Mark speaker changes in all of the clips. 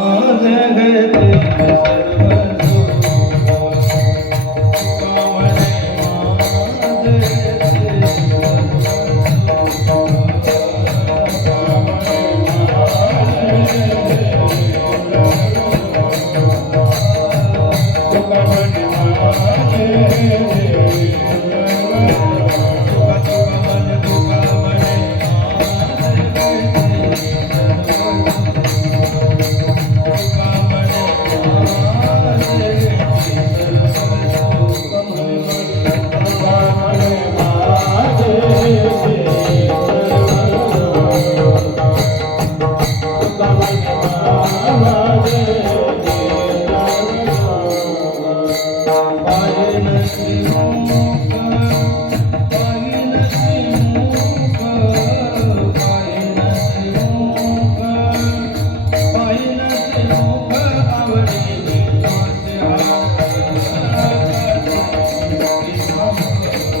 Speaker 1: Thank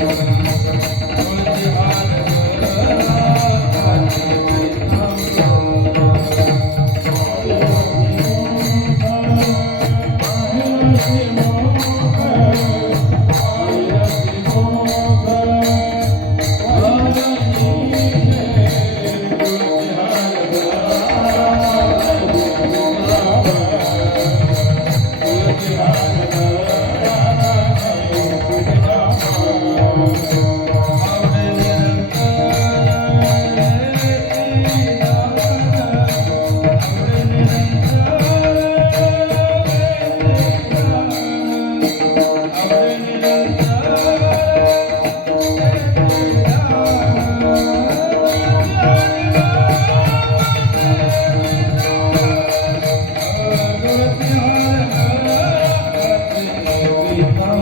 Speaker 1: Oh Yeah.